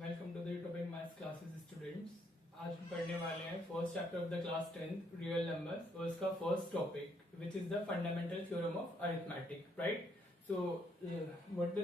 Welcome to the YouTubing maths classes students. आज हम पढ़ने वाले हैं first chapter of the class 10th real numbers और उसका first topic which is the fundamental theorem of arithmetic, right? So what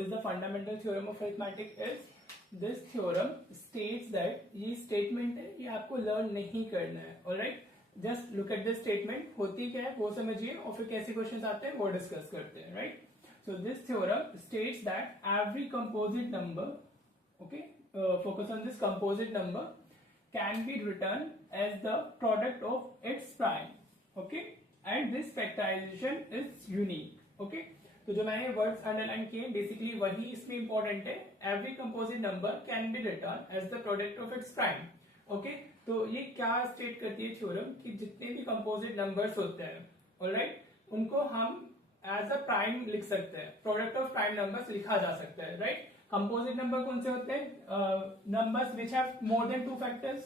is the fundamental theorem of arithmetic is this theorem states that ये statement है, ये आपको learn नहीं करना है, alright? Just look at the statement, होती क्या है वो समझिए और फिर कैसे क्वेश्चन आते हैं वो डिस्कस करते हैं, right? So this theorem states that every composite number, okay, focus on this composite number, can be written as the product of its prime, okay, and this factorization is unique, okay. तो जो मैंने words underline किए basically वही इसमें important है। Every composite number can be written as the product of its prime, okay. तो ये क्या स्टेट करती है थ्योरम कि जितने भी कंपोजिट नंबर्स होते हैं, ऑलराइट, उनको हम एज अ प्राइम लिख सकते हैं, प्रोडक्ट ऑफ प्राइम नंबर्स लिखा जा सकता है, राइट? कंपोजिट नंबर कौन से होते हैं? Numbers which have more than two factors,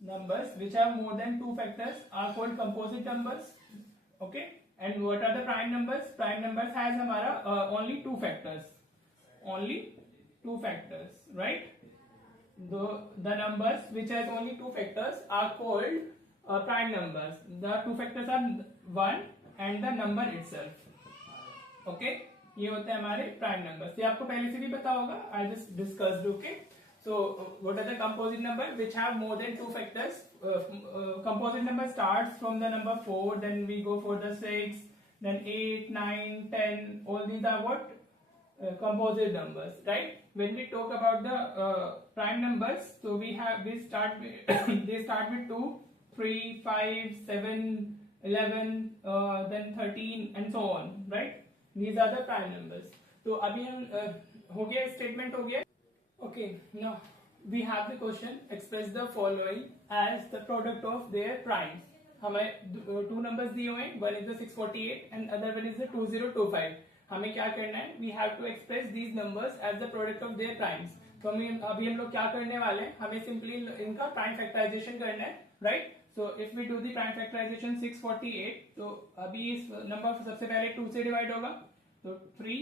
numbers which have more than two factors are called composite numbers, okay. And what are the prime numbers? Prime numbers has हमारा only two factors, right? The numbers which has only two factors are called prime numbers. The two factors are 1 and the number itself, okay. ये होते हैं हमारे prime numbers. ये आपको पहले से भी पता होगा, I just discussed, okay. So what are the composite number which have more than two factors? Composite number starts from the number 4, then we go for the 6, then 8, 9, 10. All these are what? Composite numbers, right? When we talk about the prime numbers, so we start with they start with 2, 3, 5, 7, 11, then 13 and so on, right? These are the prime numbers. तो अभी हम हो गया, statement हो गया, okay. Now we have the question, express the following as the product of their primes. हमें two numbers दिए हुए हैं, one is the 648 and other one is the 2025. हमें क्या करना है? We have to express these numbers as the product of their primes. तो अभी हम लोग क्या करने वाले हैं? हमें सिंपली इनका प्राइम फैक्टराइजेशन करना है, right? So if we do the prime factorisation 648, तो अभी इस नंबर सबसे पहले 2 से डिवाइड होगा, तो 3,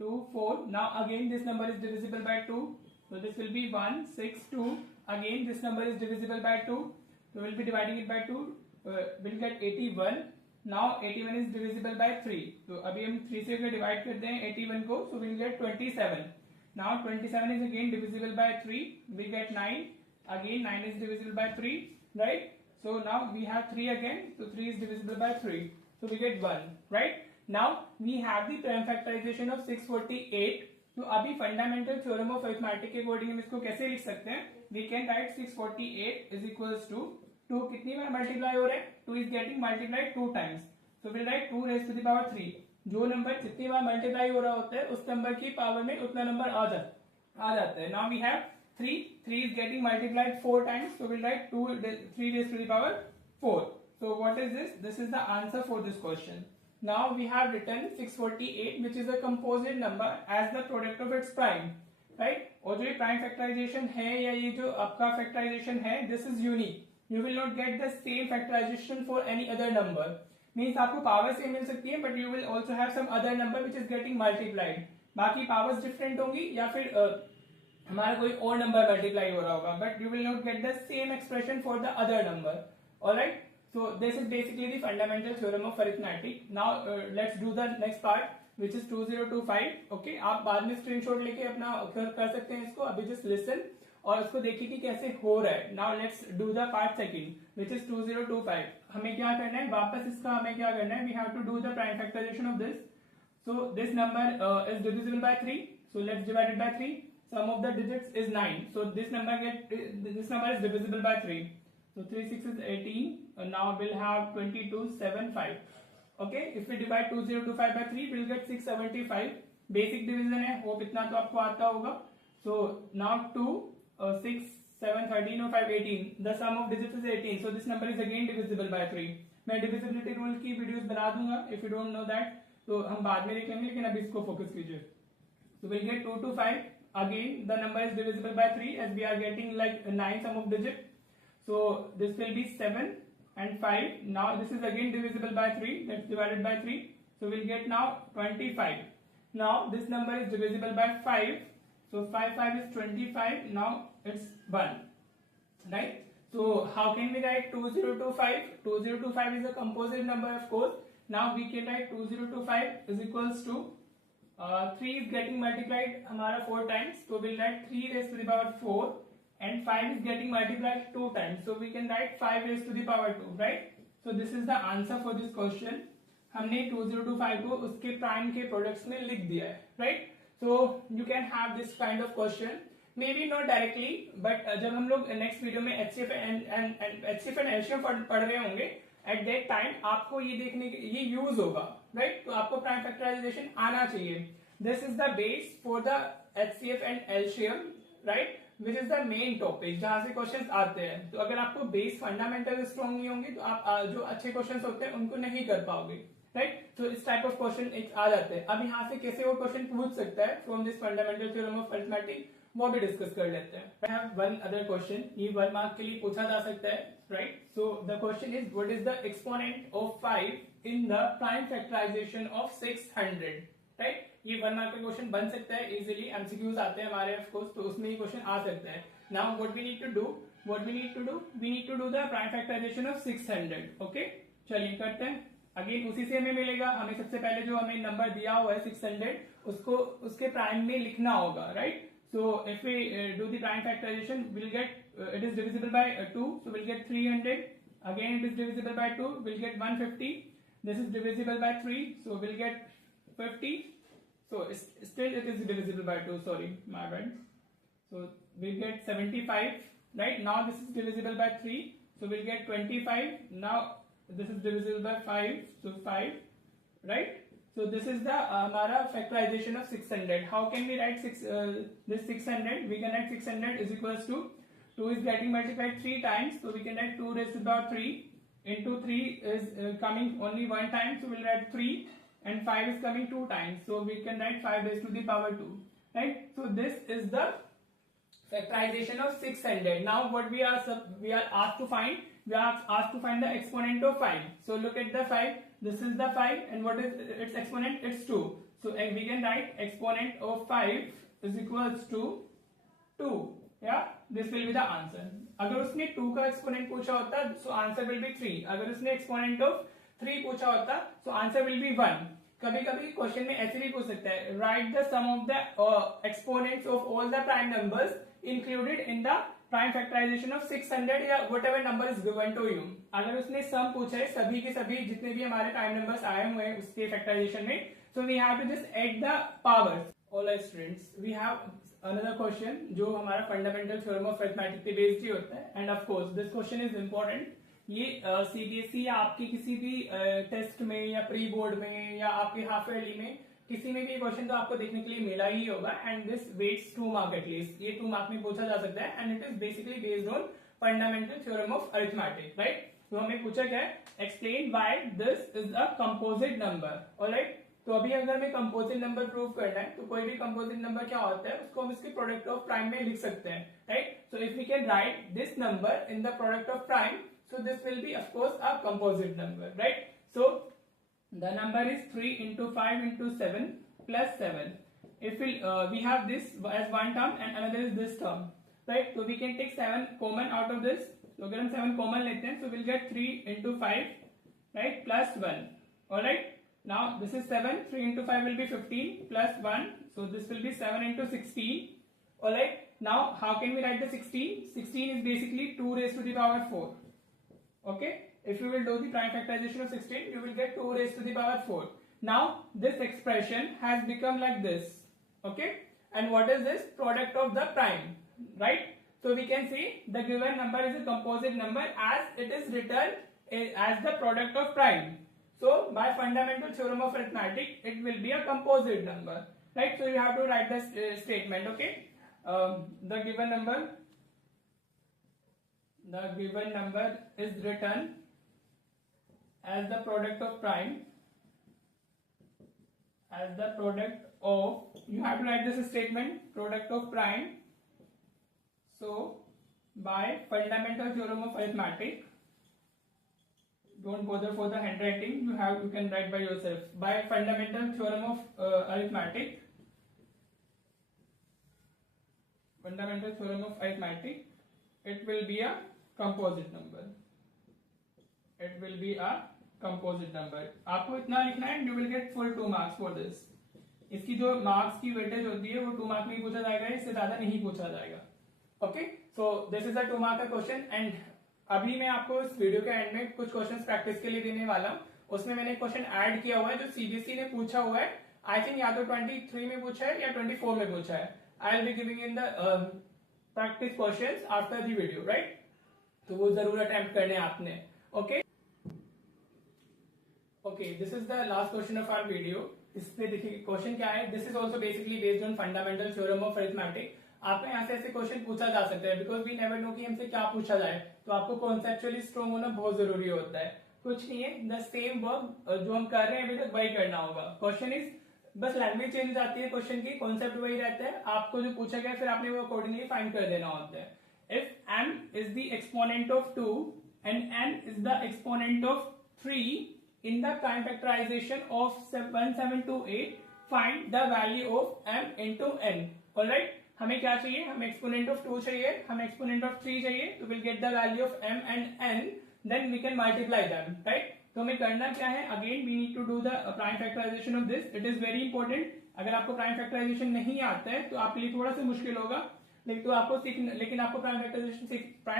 2, 4. Now again this number is divisible by 2. So this will be 1, 6, 2. Again this number is divisible by 2. So we'll be dividing it by 2. We'll get 81. Now 81 is divisible by 3. So अभी हम 3 से अगर divide करते हैं 81 को, so we'll get 27. Now 27 is again divisible by 3. We get 9. Again 9 is divisible by 3, right? So now we have 3 again. So 3 is divisible by 3. So we get 1, right? Now we have the prime factorization of 648. तो अभी fundamental theorem of arithmetic के according हम इसको कैसे लिख सकते हैं? We can write 648 is equals to 2 कितनी बार मल्टीप्लाई हो रहा है? 2 is getting multiplied 2 times, so will write 2 raise to the power 3. जो नंबर जितनी बार मल्टीप्लाई हो रहा होता है उस नंबर की पावर में उतना नंबर आ जाता है. Now we have 3 is getting multiplied 4 times, so will write 3 raise to the power 4. So what is this? This is the answer for this question. Now we have written 648 which is a composite number as the product of its prime, right? और जो ये prime factorization है या ये जो आपका factorization है, this is unique. You will not get the same factorization for any other number. Means आपको power same मिल सकती है, but you will also have some other number which is getting multiplied. बाकी powers different होंगी या फिर हमारा कोई और number multiply हो रहा होगा, but you will not get the same expression for the other number. Alright? So this is basically the fundamental theorem of arithmetic. Now let's do the next part which is 2025. Okay, आप बाद में screenshot लेके अपना कर सकते हैं इसको, अभी just listen और उसको देखिए कि कैसे हो रहा है. Now let's do the part second which is 2025. हमें क्या करना है? वापस इसका हमें क्या करना है? We have to do the prime factorization of this. So this number is divisible by 3. So let's divide it by 3. Sum of the digits is 9. So this number is divisible by 3. So 3 6 is 18. Now we'll have 2275. Okay, if we divide 2025 by 3, we'll get 675. Basic division है, hope इतना तो आपको आता होगा. So now 2, 6, 7, 13 और 5, 18. The sum of digits is 18. So this number is again divisible by 3. मैं divisibility rule की videos बना दूंगा. If you don't know that, तो हम बाद में देख लेंगे, लेकिन अभी इसको फोकस कीजिए. So we'll get 2 to 5. Again the number is divisible by 3 as we are getting like 9 sum of digit. So this will be 7 and 5. Now this is again divisible by 3. Let's divide it by 3. So we'll get now 25. Now this number is divisible by 5. So 5 is 25. Now it's 1, right? So how can we write 2025? 2025 is a composite number, of course. Now we can write 2025 is equals to 3 is getting multiplied हमारा 4 times, so we'll write 3 raised to the power 4, and 5 is getting multiplied 2 times, so we can write 5 raised to the power 2, right? So this is the answer for this question. हमने 2025 को उसके prime के products में लिख दिया है, right? So you can have this kind of question, maybe not directly, but जब हम लोग नेक्स्ट वीडियो में HCF and LCM पढ़ रहे होंगे, at that time आपको ये देखने ये यूज होगा, right? तो आपको प्राइम फैक्टराइजेशन आना चाहिए. This is the base for the HCF and LCM, right? Which is the main topic जहां से क्वेश्चंस आते हैं. तो अगर आपको बेस फंडामेंटल स्ट्रॉन्ग नहीं होंगे तो आप जो अच्छे क्वेश्चंस होते हैं उनको नहीं कर पाओगे, राइट? तो इस टाइप ऑफ क्वेश्चन एक आ जाते हैं. अब यहाँ से कैसे वो क्वेश्चन पूछ सकता है from this fundamental theorem of arithmetic, वो भी डिस्कस कर लेते हैं. I have one other question, ये 1 मार्क के लिए पूछा जा सकता है, right? So the question is what is the exponent of 5 in the prime factorisation of 600, right? ये 1 मार्क का क्वेश्चन बन सकता है इजीली, एमसीक्यूज आते हैं हमारे ऑफ कोर्स, तो उसमें ये क्वेश्चन आ सकता है. Now what we need to do, we need to do the prime factorisation of 600. Okay, चलिए करते हैं. अगेन उसी से हमें मिलेगा, हमें सबसे पहले जो हमें नंबर दिया हुआ है 600 उसको उसके प्राइम में लिखना होगा, right? So if we do the prime factorization, we'll get it is divisible by 2, so we'll get 300. Again it is divisible by 2, we'll get 150. This is divisible by 3, so we'll get 50. So still it is divisible by 2, sorry, my bad. So we'll get 75, right? Now this is divisible by 3, so we'll get 25. Now this is divisible by 5, so 5, right? So this is the हमारा factorization of 600. How can we write this 600? We can write 600 is equals to 2 is getting multiplied 3 times, so we can write 2 raised to the power 3 into 3 is coming only 1 time, so we'll write 3, and 5 is coming 2 times, so we can write 5 raised to the power 2, right? So this is the factorization of 600. Now what we are asked to find, we are asked to find the exponent of 5. So look at the 5. This is the 5, and what is its exponent? It's 2. So we can write exponent of 5 is equals to 2. Yeah, this will be the answer. अगर उसने 2 का exponent पूछा होता so answer will be 3. अगर उसने exponent of 3 पूछा होता so answer will be 1. कभी कभी क्वेश्चन में ऐसे भी पूछ सकता है, write the sum of the exponents of all the prime numbers included in the prime factorization of 600 या whatever number is given to you. अगर उसने सम पूछा है सभी के सभी जितने भी हमारे प्राइम नंबर्स आए हुए हैं उसके फैक्टराइजेशन में, so we have to just add the powers. All right students, we have another question जो हमारा फंडामेंटल थ्योरम ऑफ अरिथमेटिक पे बेस्ड ही होता है, and of course this question is important. ये सीबीएसई या आपके किसी भी टेस्ट में या प्री बोर्ड में या आपके हाफ ईयरली में किसी में भी क्वेश्चन तो आपको देखने के लिए मिला ही होगा, and this weights 2 mark at least. ये 2 मार्क में पूछा जा सकता है, and it is basically based on fundamental theorem of arithmetic, right? तो हमें पूछा क्या है, explain why this is a composite number. Alright, तो अभी अगर हमें कंपोजिट नंबर प्रूव करना है तो कोई भी कंपोजिट नंबर क्या होता है उसको हम इसके प्रोडक्ट ऑफ प्राइम में लिख सकते हैं, right? So if we can write this number in the product of prime, so this will be of course a composite number, right? So the number is 3 into 5 into 7 plus 7. If we have this as one term and another is this term, right? So we can take 7 common out of this. So अगर हम 7 common लेते हैं so we'll get 3 into 5, right, plus 1. All right, now this is 7, 3 into 5 will be 15 plus 1, so this will be 7 into 16. All right, now how can we write the 16? 16 is basically 2 raised to the power 4. Okay, if you will do the prime factorization of 16, you will get 2 raised to the power 4. Now this expression has become like this. Okay, and what is this? Product of the prime, right? So we can see the given number is a composite number as it is written as the product of prime. So by fundamental theorem of arithmetic, it will be a composite number, right? So you have to write the statement. Okay, the given number is written as the product of prime, as the product of, you have to write this statement, product of prime. So by fundamental theorem of arithmetic, don't bother for the handwriting, you can write by yourself. By fundamental theorem of arithmetic, fundamental theorem of arithmetic, it will be a composite number. It will be a composite number. आपको इतना लिखना है, you will get full 2 marks for this. इसकी जो marks की weightage होती है वो 2 मार्क में ही पूछा जाएगा, इससे ज्यादा नहीं पूछा जाएगा. Okay, so this is a 2 mark का क्वेश्चन. एंड अभी मैं आपको इस वीडियो के एंड में कुछ क्वेश्चंस प्रैक्टिस के लिए देने वाला हूँ. उसमें मैंने क्वेश्चन ऐड किया हुआ है जो सीबीएसई ने पूछा हुआ है. आई थिंक या तो 23 में पूछा है या 24 में पूछा है. I will be giving in the practice questions after the video, right. तो वो जरूर अटेम्प्ट करने आपने. Okay okay, this is the last question of our video. इस पे देखिए क्वेश्चन क्या है. This is also basically based on fundamental theorem of arithmetic. आपको यहाँ से ऐसे क्वेश्चन पूछा जा सकता है बिकॉज वी नेवर नो कि हमसे क्या पूछा जाए. तो आपको कॉन्सेप्चुअली स्ट्रॉन्ग होना बहुत जरूरी होता है. कुछ नहीं है, द सेम वर्क जो हम कर रहे हैं अभी तक वही करना होगा. क्वेश्चन इज बस लैंग्वेज चेंज आती है, क्वेश्चन की कॉन्सेप्ट वही रहता है. आपको जो पूछा गया फिर आपने वो अकॉर्डिंगली फाइंड कर देना होता है. If m is the exponent of 2 and n is the exponent of 3 in the prime factorization of 1728, find the value of m into n. Alright, हमें क्या चाहिए, हमें exponent of 2 चाहिए, हमें exponent of 3 चाहिए. तो we'll get the value of m and n, then we can multiply them, right? तो हमें करना क्या है, again we need to do the prime factorization of this. It is very important. अगर आपको prime factorization नहीं आता है तो आपके लिए थोड़ा सा मुश्किल होगा, लेकिन आपको प्राइम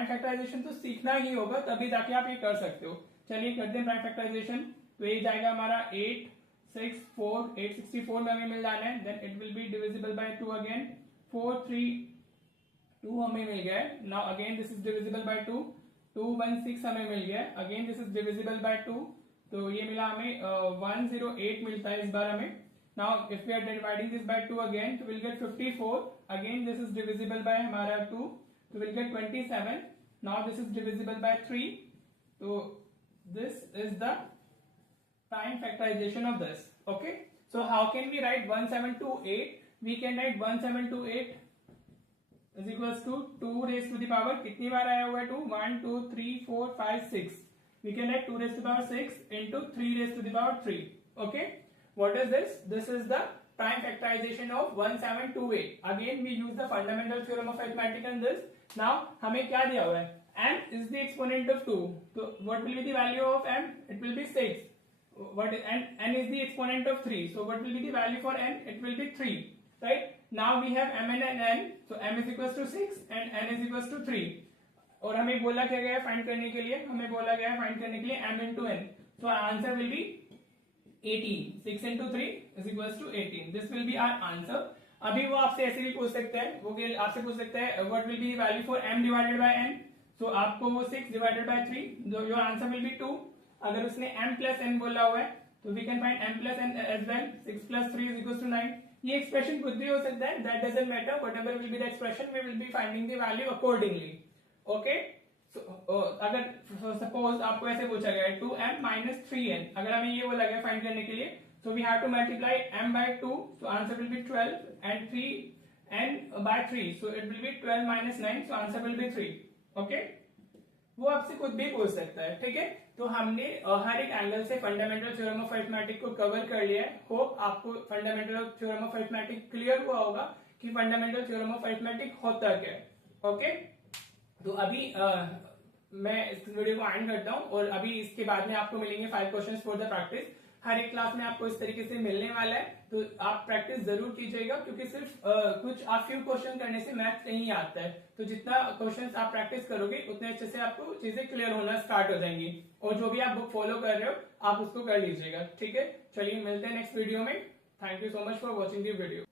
फैक्टराइजेशन तो सीखना ही होगा, तभी जाके आप ये कर सकते हो. चलिए करते हैं प्राइम फैक्टराइजेशन. तो ये जाएगा हमारा 864 में हमें मिल जाना है. Then it will be divisible by 2 again. 432 हमें मिल गया है. Now again this is divisible by 2. 216 हमें मिल गया है. Again this is divisible by 2. तो ये मिला हमें 108 मिलता है इस बार हमें. Now if we are dividing this by 2 again, so we'll get 54. Again this is divisible by हमारा 2, so we'll get 27. Now this is divisible by 3. So this is the prime factorization of this. Okay. So how can we write 1728? We can write 1728 is equals to 2 raised to the power. कितनी बार आया हुआ है 2? 1, 2, 3, 4, 5, 6. We can write 2 raised to the power 6 into 3 raised to the power 3. Okay. What is this? This is the prime factorization of 1728. Again we use the fundamental theorem of arithmetic in this. Now हमें क्या दिया हुआ है, m is the exponent of 2. So what will be the value of m? It will be 6. What is, and n is the exponent of 3. So what will be the value for n? It will be 3. Right? Now we have m and n. So m is equals to 6 and n is equals to 3. और हमें बोला क्या गया है find करने के लिए, हमें बोला गया है फाइंड करने के लिए m into n. So our answer will be 18. 6 into 3 is equals to 18. This will be our answer. अभी वो आपसे ऐसे भी पूछ सकता है, वो आपसे पूछ सकता है what will be the value for m divided by n. So आपको वो 6 divided by 3, your answer will be 2. अगर उसने m plus n बोला हुआ है तो we can find m plus n as well. 6 plus 3 is equals to 9. ये expression कुछ भी हो सकता है, that doesn't matter. Whatever will be the expression, we will be finding the value accordingly. Okay. अगर सपोज आपको ऐसे पूछा गया है 2m minus 3n, अगर हमें ये बोला गया फाइंड करने के लिए, so we have to multiply m by 2, so answer will be 12 and 3n by 3, so it will be 12 minus 9, so answer will be 3. Okay, वो आपसे कुछ भी पूछ सकता है. ठीक है, तो हमने हर एक एंगल से फंडामेंटल थ्योरम ऑफ अरिथमेटिक को कवर कर लिया है. होप आपको fundamental theorem of arithmetic clear हुआ होगा कि फंडामेंटल थ्योरम ऑफ अरिथमेटिक होता क्या है. ओके, तो अभी मैं इस वीडियो को एंड करता हूँ और अभी इसके बाद में आपको मिलेंगे 5 क्वेश्चंस फॉर द प्रैक्टिस. हर एक क्लास में आपको इस तरीके से मिलने वाला है, तो आप प्रैक्टिस जरूर कीजिएगा क्योंकि सिर्फ कुछ आप फ्यू क्वेश्चन करने से मैथ्स नहीं आता है. तो जितना क्वेश्चंस आप प्रैक्टिस करोगे उतने अच्छे से आपको चीजें क्लियर होना स्टार्ट हो जाएंगी. और जो भी आप बुक फॉलो कर रहे हो आप उसको कर लीजिएगा. ठीक है, चलिए मिलते हैं नेक्स्ट वीडियो में. Thank you so much for watching the video.